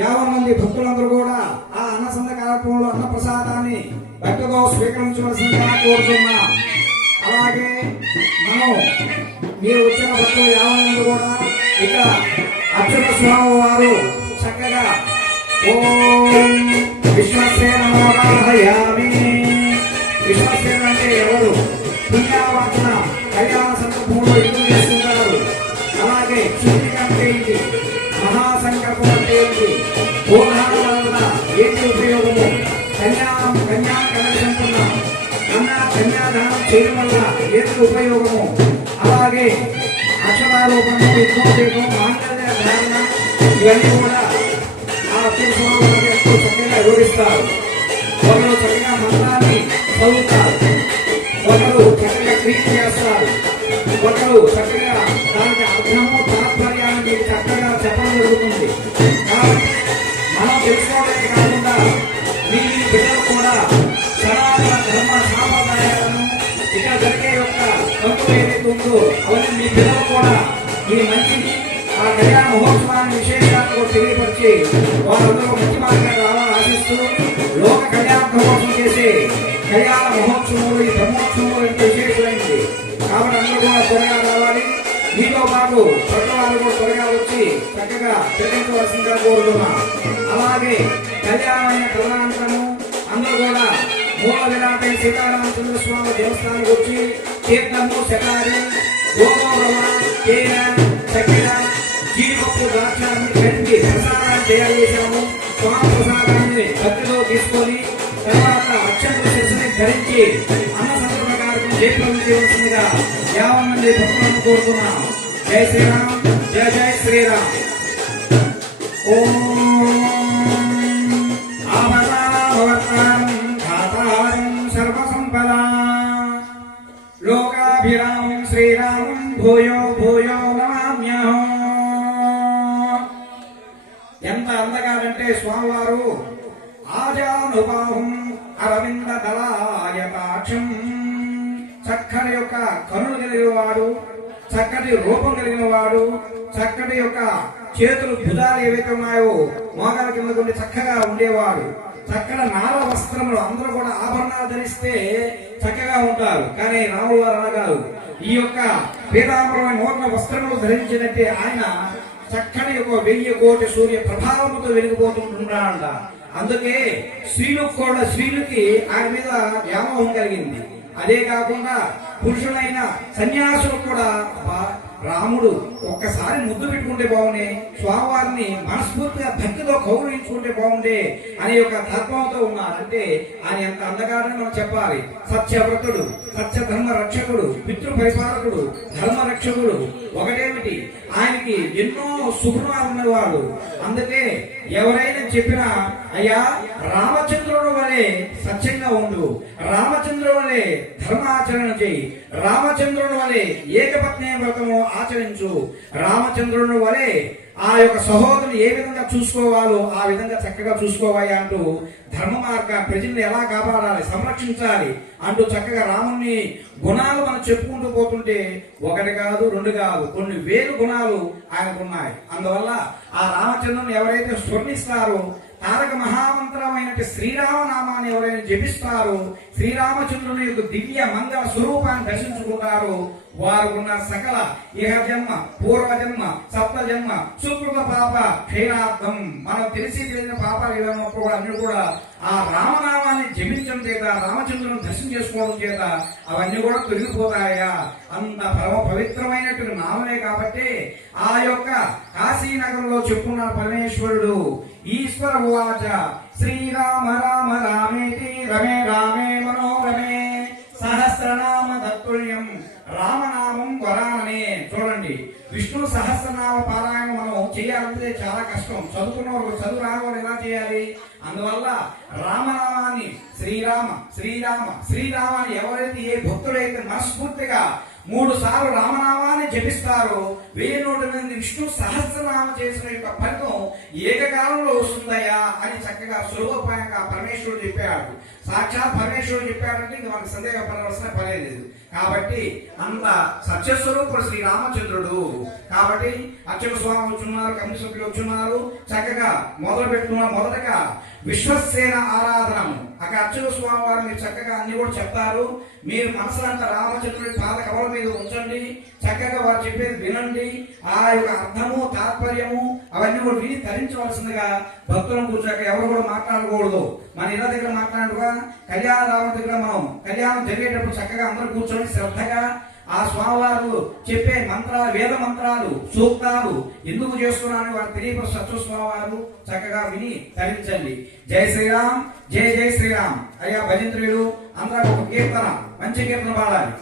50 మంది భక్తులందరూ కూడా ఆ అన్నసంద కార్యక్రమంలో అన్న ప్రసాదాన్ని భక్తితో స్వీకరించవలసిందిగా కోరుతున్నాం. అలాగే మనం మీరు వచ్చిన భక్తులు 50 మంది కూడా ఇక్కడ అచ్యుత స్వామి వారు చక్కగా ఓం విశ్వసేన నమోరాధయామి. విశ్వసేన అంటే ఎవరు? పుణ్యావాచన కళ్యాణ సందర్భంలో ఎక్కువ చేస్తుంటారు. అలాగే శుద్ధి అంటే ఇది, మహాసంకల్పం అంటే ఇది, పూర్ణాల వల్ల ఏంటి ఉపయోగము? కన్యా కనకంటున్నాం కన్యాదానం చేయడం వల్ల ఏంటి ఉపయోగము? అలాగే అక్షరారోపణం, విద్యోపేతం, మాంగళ్య ధారణ ఇవన్నీ కూడా ఆ స్వామి ఎంతో చక్కగా వివరిస్తారు. ఒకరు చక్కగా మంత్రాన్ని చదువుతారు, ఒకరు చక్కగా క్రియ చేస్తారు, ఒకరు చక్కగా దానికి అర్థము తాత్పర్యాన్ని మీకు చక్కగా చెప్పడం జరుగుతుంది. కాబట్టి మనం తెలుసుకోవడమే కాకుండా మీ బిడ్డలు కూడా సనాతన ధర్మ సాంప్రదాయాలను ఇక్కడ జరిగే యొక్క తప్పు ఏదైతే ఉందో అవన్నీ మీ పిల్లలు కూడా ఈ మంచిని ఆ కళ్యాణ మహోత్సవాన్ని విశేషాలను తెలియపరిచి వారందరూ మంచి మార్గాన్ని రావాలని ఆశిస్తూ లోక కళ్యాణ కోసం చేసే కళ్యాణ మహోత్సవంలో ఈ బ్రహ్మోత్సవంలో ఎంతో విశేషమైంది. కాబట్టి అందరూ కూడా త్వరగా రావాలి. మీతో పాటు పట్టణాలు కూడా త్వరగా వచ్చి చక్కగా చెల్లించవలసిందిగా కోరుతున్నాం. అలాగే కళ్యాణమైన కథాంతరము అందరూ కూడా మూల విరాటే సీతారామచంద్ర స్వామి దేవస్థానానికి వచ్చి తీర్థము, శతారి, గోమోరవ, తేన, చక్కెర, జీడిపప్పు, ద్రాక్షాన్ని కలిపి ప్రసాదాన్ని తయారు చేశాము. స్వామి ప్రసాదాన్ని భక్తిలో తీసుకొని తర్వాత అక్షంతల శిరస్సుని ధరించి అన్న సందర్భ కార్యక్రమం జయప్రదం చేయవలసిందిగా 50 మంది భక్తులను కోరుతున్నాం. జై శ్రీరామ్, జయ జయ శ్రీరామ్. ఓం లోకాభిరామం శ్రీరామం భూయో భూయో నమామ్యహం. ఎంత అందగారంటే స్వామివారు ఆజానుబాహుం అరవింద దళాయతాక్షం, చక్కటి యొక్క కరుణ కలిగిన వాడు, చక్కటి రూపం కలిగిన వాడు, చక్కటి యొక్క చేతులు భుజాలు ఏవైతే ఉన్నాయో మోకాల కింద కొన్ని చక్కగా ఉండేవాడు. చక్కగా నార వస్త్రములు అందరూ కూడా ఆభరణాలు ధరిస్తే చక్కగా ఉంటారు. కానీ రాములు వారు అనగారు, ఈ యొక్క పీతాంబరమైన నూతన వస్త్రములు ధరించినట్టే ఆయన చక్కని ఒక 1000 కోటి సూర్య ప్రభావంతో వెలిగిపోతుంటున్నాడంట. అందుకే స్త్రీలకి ఆయన మీద వ్యామోహం కలిగింది. అదే కాకుండా పురుషులైన సన్యాసులకు కూడా రాముడు ఒక్కసారి ముద్దు పెట్టుకుంటే బాగుండే, స్వామివారిని మనస్ఫూర్తిగా భక్తితో గౌరవించుకుంటే బాగుండే అనే ఒక తత్వంతో ఉన్నారంటే ఆయన ఎంత అందగాడని మనం చెప్పాలి. సత్యవ్రతుడు, సత్య ధర్మ రక్షకుడు, పితృ పరిపాలకుడు, ధర్మ రక్షకుడు. ఒకటేమిటి, ఆయనకి ఎన్నో సుగుణాలు ఉన్నవాడు. అందుకే ఎవరైనా చెప్పినా అయ్యా రామచంద్రుడు వలె సత్యంగా ఉండు, రామచంద్రుడు వలె ధర్మాచరణ చేయి, రామచంద్రుడు వలె ఏకపత్ని వ్రతము ఆచరించు, రామచంద్రుడు వలె ఆ యొక్క సహోదరుని ఏ విధంగా చూసుకోవాలో ఆ విధంగా చక్కగా చూసుకోవాలి అంటూ ధర్మ మార్గ ప్రజల్ని ఎలా కాపాడాలి, సంరక్షించాలి అంటూ చక్కగా రాముని గుణాలు మనం చెప్పుకుంటూ పోతుంటే ఒకటి కాదు, 2 కాదు, కొన్ని 1000 గుణాలు ఆయనకున్నాయి. అందువల్ల ఆ రామచంద్రుని ఎవరైతే స్వర్ణిస్తారో, తారక మహామంత్రమైన శ్రీరామనామాన్ని ఎవరైనా జపిస్తారో, శ్రీరామచంద్రుని యొక్క దివ్య మంగళ స్వరూపాన్ని దర్శించుకుంటారో వారుకున్న సకల ఇహ జన్మ, పూర్వజన్మ, సప్తజన్మ సుకృత పాప క్షీణార్థం, మనం తెలిసిన పాపాలు ఏమైనప్పుడు కూడా అన్ని కూడా ఆ రామనామాన్ని జపించడం చేత, రామచంద్రుని దర్శనం చేసుకోవడం చేత అవన్నీ కూడా తొలగిపోతాయా. అంత పరమ పవిత్రమైనటువంటి నామమే కాబట్టి ఆ యొక్క కాశీనగరంలో చెప్పుకున్న పరమేశ్వరుడు ఈశ్వర ఉవాచ శ్రీరామ రామ రామేతి రమే రామే మనోరమే సహస్రనామ తత్తుల్యం రామనామం వరాననే. చూడండి, విష్ణు సహస్రనామ పారాయణం మనం చేయాలంటే చాలా కష్టం. చదువుకున్న చదువు రాని ఎలా చేయాలి? అందువల్ల రామనామాన్ని శ్రీరామ శ్రీరామ శ్రీరామ అని ఎవరైతే ఏ భక్తుడైతే మనస్ఫూర్తిగా 3 సార్లు రామనామాన్ని జపిస్తారో 1000 విష్ణు సహస్రనామ చేసిన యొక్క ఫలితం ఏకకాలంలో వస్తుందయ్యా అని చక్కగా సులభోపాయంగా పరమేశ్వరుడు చెప్పాడు. సాక్షాత్ పరమేశ్వరుడు చెప్పాడంటే ఇంక మనకు సందేహపడవలసిన పనే లేదు. కాబట్టి అంత సత్యస్వరూపుడు శ్రీరామచంద్రుడు. కాబట్టి అర్చక స్వామి వచ్చున్నారు, కమిటీ సభ్యులు వచ్చున్నారు. చక్కగా మొదలు పెట్టుకున్నారు. మొదటగా విశ్వసేన ఆరాధనము అక్కడ అర్చక స్వామి వారు మీరు చక్కగా అన్ని కూడా చెప్తారు. మీరు మనసులంతా రామచంద్రుడి పాద కవల మీద ఉంచండి. చక్కగా వారు చెప్పేది వినండి. ఆ యొక్క అర్థము తాత్పర్యము అవన్నీ కూడా విని తరించవలసిందిగా భక్తులను కూర్చోక ఎవరు కూడా మాట్లాడకూడదు. మన ఇళ్ళ దగ్గర మాట్లాడుగా కళ్యాణ రావణ దగ్గర మనం కళ్యాణం జరిగేటప్పుడు చక్కగా అందరూ కూర్చొని శ్రద్ధగా ఆ స్వామివారు చెప్పే మంత్రాలు, వేద మంత్రాలు, సూక్తాలు ఎందుకు చేస్తున్నారని వారు తెలియపరు సత్య స్వామివారు చక్కగా విని తరించండి. జై శ్రీరామ్, జై జై శ్రీరామ్. అయ్యా భజంత్రులు అందరూ ఒక కీర్తన, మంచి కీర్తన పాడాలి.